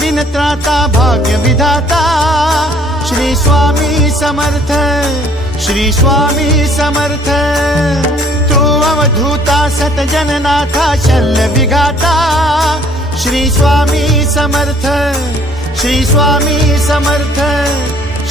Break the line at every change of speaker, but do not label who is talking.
्राता भाग्य विधाता श्री स्वामी समर्थ श्री स्वामी समर्थ सत जननाथा शल्य विघाता श्री स्वामी समर्थ श्री स्वामी समर्थ